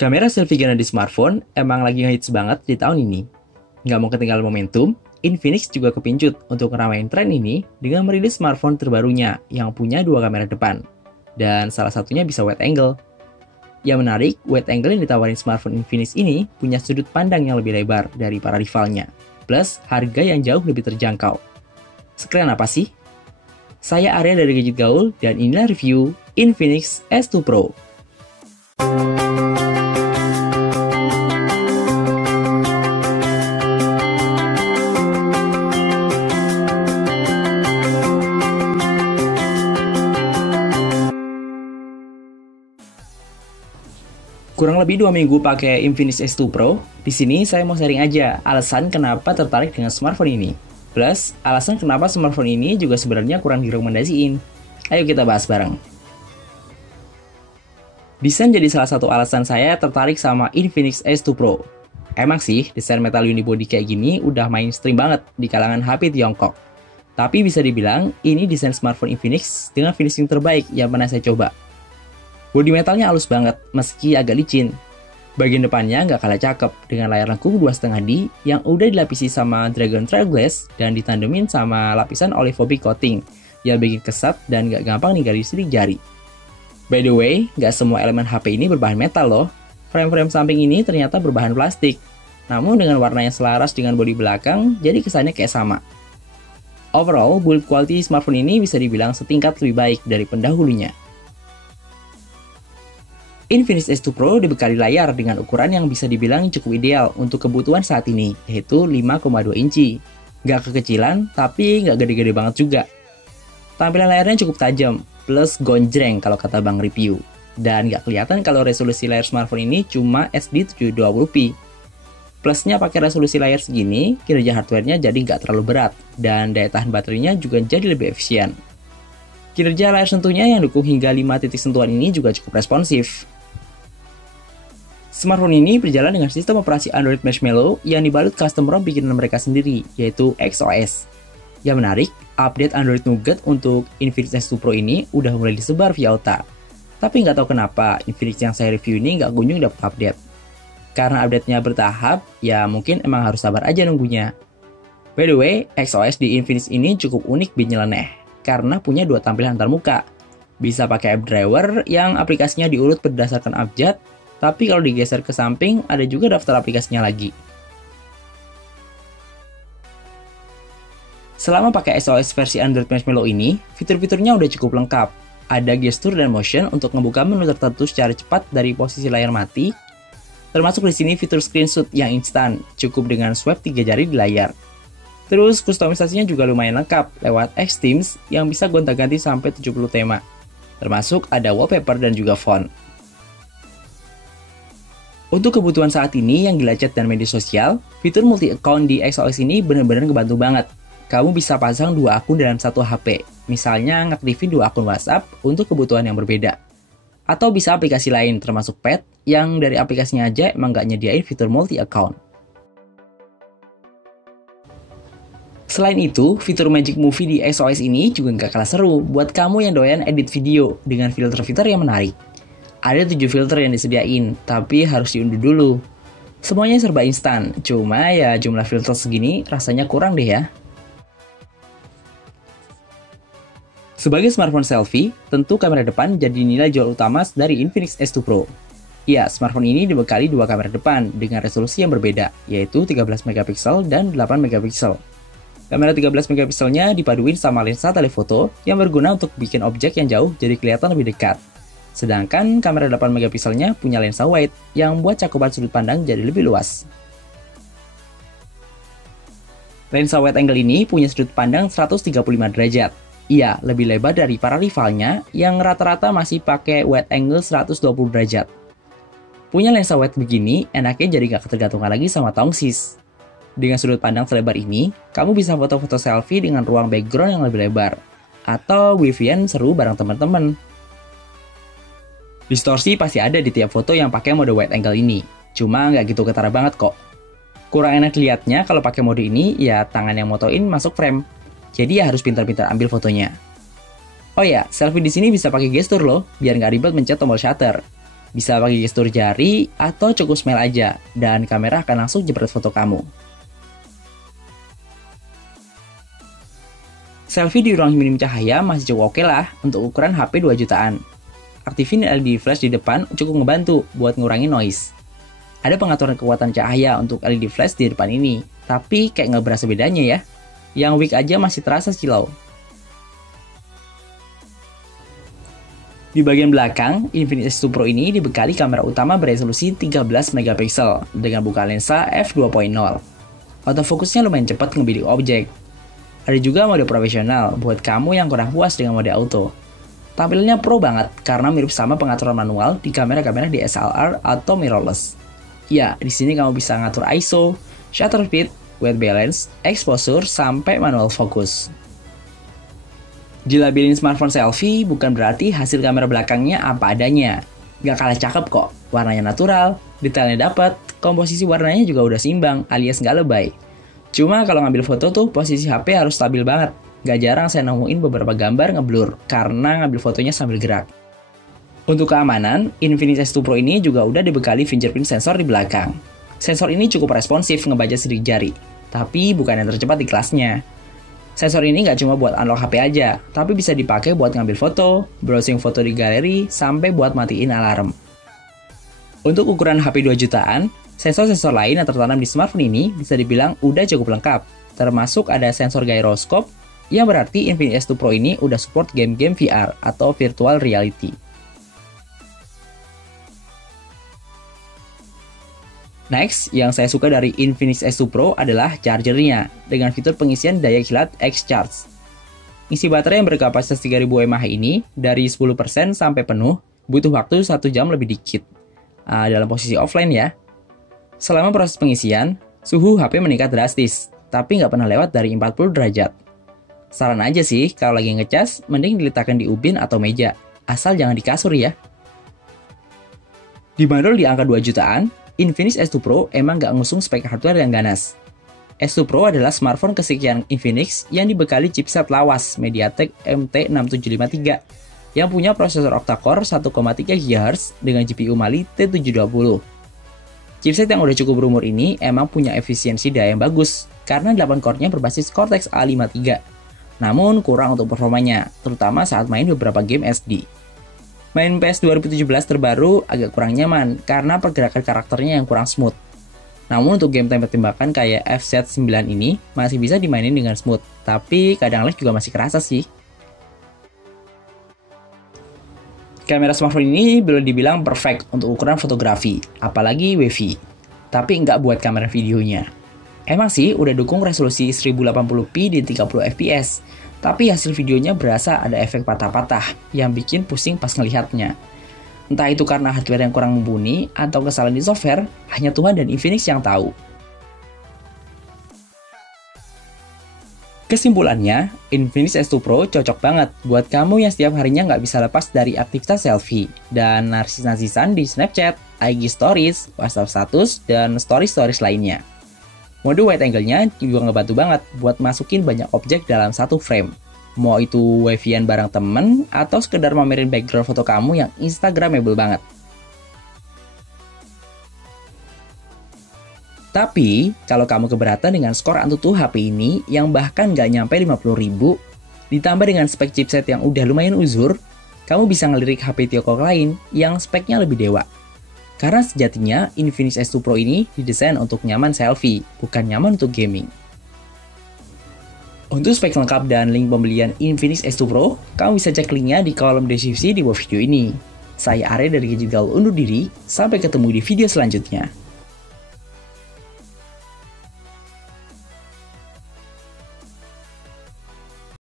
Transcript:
Kamera selfie genre di smartphone emang lagi ngehits banget di tahun ini. Nggak mau ketinggalan momentum, Infinix juga kepincut untuk ngeramein tren ini dengan merilis smartphone terbarunya yang punya dua kamera depan. Dan salah satunya bisa wide angle. Yang menarik, wide angle yang ditawarin smartphone Infinix ini punya sudut pandang yang lebih lebar dari para rivalnya. Plus, harga yang jauh lebih terjangkau. Sekeren apa sih? Saya Arya dari Gadget Gaul dan inilah review Infinix S2 Pro. Kurang lebih 2 minggu pakai Infinix S2 Pro, di sini saya mau sharing aja alasan kenapa tertarik dengan smartphone ini. Plus, alasan kenapa smartphone ini juga sebenarnya kurang direkomendasiin. Ayo kita bahas bareng. Desain jadi salah satu alasan saya tertarik sama Infinix S2 Pro. Emang sih, desain metal unibody kayak gini udah mainstream banget di kalangan HP Tiongkok. Tapi bisa dibilang, ini desain smartphone Infinix dengan finishing terbaik yang pernah saya coba. Bodi metalnya halus banget, meski agak licin. Bagian depannya nggak kalah cakep dengan layar lengkung 2,5D yang udah dilapisi sama Dragon Trail Glass dan ditandemin sama lapisan oleophobic coating yang bikin kesat dan nggak gampang ninggalin di sidik jari. By the way, nggak semua elemen HP ini berbahan metal loh. Frame-frame samping ini ternyata berbahan plastik. Namun dengan warna yang selaras dengan bodi belakang, jadi kesannya kayak sama. Overall, build quality smartphone ini bisa dibilang setingkat lebih baik dari pendahulunya. Infinix S2 Pro dibekali layar dengan ukuran yang bisa dibilang cukup ideal untuk kebutuhan saat ini, yaitu 5,2 inci. Nggak kekecilan, tapi nggak gede-gede banget juga. Tampilan layarnya cukup tajam, plus gonjreng kalau kata Bang Review. Dan nggak kelihatan kalau resolusi layar smartphone ini cuma SD 720p. Plusnya pakai resolusi layar segini, kinerja hardware-nya jadi nggak terlalu berat, dan daya tahan baterainya juga jadi lebih efisien. Kinerja layar sentuhnya yang dukung hingga 5 titik sentuhan ini juga cukup responsif. Smartphone ini berjalan dengan sistem operasi Android Marshmallow yang dibalut custom ROM bikinan mereka sendiri, yaitu XOS. Yang menarik, update Android Nougat untuk Infinix S2 Pro ini udah mulai disebar via OTA. Tapi nggak tahu kenapa Infinix yang saya review ini nggak kunjung dapat update. Karena update-nya bertahap, ya mungkin emang harus sabar aja nunggunya. By the way, XOS di Infinix ini cukup unik bin nyeleneh, karena punya dua tampilan antarmuka. Bisa pakai app driver yang aplikasinya diurut berdasarkan abjad, tapi kalau digeser ke samping, ada juga daftar aplikasinya lagi. Selama pakai SOS versi Android Marshmallow ini, fitur-fiturnya udah cukup lengkap. Ada gesture dan motion untuk membuka menu tertentu secara cepat dari posisi layar mati. Termasuk di sini fitur screenshot yang instan, cukup dengan swipe 3 jari di layar. Terus kustomisasinya juga lumayan lengkap lewat X-Themes yang bisa gonta-ganti sampai 70 tema. Termasuk ada wallpaper dan juga font. Untuk kebutuhan saat ini yang gila chat dan media sosial, fitur multi-account di XOS ini benar-benar ngebantu banget. Kamu bisa pasang 2 akun dalam satu HP, misalnya ngaktifin 2 akun WhatsApp untuk kebutuhan yang berbeda. Atau bisa aplikasi lain termasuk Pet yang dari aplikasinya aja emang nggak nyediain fitur multi-account. Selain itu, fitur Magic Movie di XOS ini juga nggak kalah seru buat kamu yang doyan edit video dengan filter-filter yang menarik. Ada 7 filter yang disediain, tapi harus diunduh dulu. Semuanya serba instan, cuma ya jumlah filter segini rasanya kurang deh ya. Sebagai smartphone selfie, tentu kamera depan jadi nilai jual utama dari Infinix S2 Pro. Ya, smartphone ini dibekali 2 kamera depan dengan resolusi yang berbeda, yaitu 13 megapiksel dan 8 megapiksel. Kamera 13 megapikselnya dipaduin sama lensa telefoto yang berguna untuk bikin objek yang jauh jadi kelihatan lebih dekat. Sedangkan kamera 8 megapikselnya punya lensa wide yang buat cakupan sudut pandang jadi lebih luas. Lensa wide angle ini punya sudut pandang 135 derajat. Iya, lebih lebar dari para rivalnya yang rata-rata masih pakai wide angle 120 derajat. Punya lensa wide begini, enaknya jadi nggak ketergantungan lagi sama tongsis. Dengan sudut pandang selebar ini, kamu bisa foto-foto selfie dengan ruang background yang lebih lebar. Atau wifi-an seru bareng teman-teman. Distorsi pasti ada di tiap foto yang pakai mode wide angle ini, cuma nggak gitu ketara banget kok. Kurang enak lihatnya kalau pakai mode ini, ya tangan yang motoin masuk frame. Jadi ya harus pintar-pintar ambil fotonya. Oh ya, selfie di sini bisa pakai gestur loh, biar nggak ribet mencet tombol shutter. Bisa pakai gestur jari atau cukup smile aja, dan kamera akan langsung jepret foto kamu. Selfie di ruang minim cahaya masih cukup oke lah untuk ukuran HP 2 jutaan. Aktifin LED flash di depan cukup ngebantu buat ngurangin noise. Ada pengaturan kekuatan cahaya untuk LED flash di depan ini, tapi kayak nggak berasa bedanya ya. Yang weak aja masih terasa silau. Di bagian belakang, Infinix S2 Pro ini dibekali kamera utama beresolusi 13 megapiksel dengan buka lensa f2.0. Autofokusnya lumayan cepat ngebidik objek. Ada juga mode profesional buat kamu yang kurang puas dengan mode auto. Tampilannya pro banget karena mirip sama pengaturan manual di kamera-kamera DSLR atau mirrorless. Ya, di sini kamu bisa ngatur ISO, shutter speed, white balance, exposure, sampai manual focus. Dilabelin smartphone selfie bukan berarti hasil kamera belakangnya apa adanya. Gak kalah cakep kok, warnanya natural, detailnya dapet, komposisi warnanya juga udah seimbang alias gak lebay. Cuma kalau ngambil foto tuh posisi HP harus stabil banget. Gak jarang saya nemuin beberapa gambar ngeblur karena ngambil fotonya sambil gerak. Untuk keamanan, Infinix S2 Pro ini juga udah dibekali fingerprint sensor di belakang. Sensor ini cukup responsif ngebaca sidik jari, tapi bukan yang tercepat di kelasnya. Sensor ini nggak cuma buat unlock HP aja, tapi bisa dipakai buat ngambil foto, browsing foto di galeri, sampai buat matiin alarm. Untuk ukuran HP 2 jutaan, sensor-sensor lain yang tertanam di smartphone ini bisa dibilang udah cukup lengkap, termasuk ada sensor gyroscope, yang berarti Infinix S2 Pro ini udah support game-game VR atau virtual reality. Next, yang saya suka dari Infinix S2 Pro adalah chargernya, dengan fitur pengisian daya kilat X-Charge. Isi baterai yang berkapasitas 3000 mAh ini, dari 10% sampai penuh, butuh waktu 1 jam lebih dikit. Dalam posisi offline ya. Selama proses pengisian, suhu HP meningkat drastis, tapi nggak pernah lewat dari 40 derajat. Saran aja sih, kalau lagi ngecas, mending diletakkan di ubin atau meja, asal jangan di kasur ya. Dibanderol di angka 2 jutaan, Infinix S2 Pro emang nggak ngusung spek hardware yang ganas. S2 Pro adalah smartphone kesekian Infinix yang dibekali chipset lawas MediaTek MT6753 yang punya prosesor octa-core 1,3 GHz dengan GPU Mali T720. Chipset yang udah cukup berumur ini emang punya efisiensi daya yang bagus, karena 8 core-nya berbasis Cortex A53. Namun kurang untuk performanya, terutama saat main beberapa game SD. Main PS 2017 terbaru agak kurang nyaman, karena pergerakan karakternya yang kurang smooth. Namun untuk game tembak-tembakan kayak FZ9 ini masih bisa dimainin dengan smooth, tapi kadang lag juga masih kerasa sih. Kamera smartphone ini belum dibilang perfect untuk ukuran fotografi, apalagi WiFi. Tapi nggak buat kamera videonya. Emang sih udah dukung resolusi 1080p di 30 fps, tapi hasil videonya berasa ada efek patah-patah yang bikin pusing pas ngelihatnya. Entah itu karena hardware yang kurang mumpuni atau kesalahan di software, hanya Tuhan dan Infinix yang tahu. Kesimpulannya, Infinix S2 Pro cocok banget buat kamu yang setiap harinya nggak bisa lepas dari aktivitas selfie dan narsis-narsisan di Snapchat, IG Stories, WhatsApp Status, dan Stories lainnya. Mode wide angle-nya juga ngebantu banget buat masukin banyak objek dalam satu frame. Mau itu wifi-an bareng temen atau sekedar mamerin background foto kamu yang instagramable banget. Tapi, kalau kamu keberatan dengan skor Antutu HP ini yang bahkan nggak nyampe 50.000, ditambah dengan spek chipset yang udah lumayan uzur, kamu bisa ngelirik HP Tiongkok lain yang speknya lebih dewa. Karena sejatinya, Infinix S2 Pro ini didesain untuk nyaman selfie, bukan nyaman untuk gaming. Untuk spek lengkap dan link pembelian Infinix S2 Pro, kamu bisa cek linknya di kolom deskripsi di bawah video ini. Saya Are dari Gadget Gaul undur diri, sampai ketemu di video selanjutnya.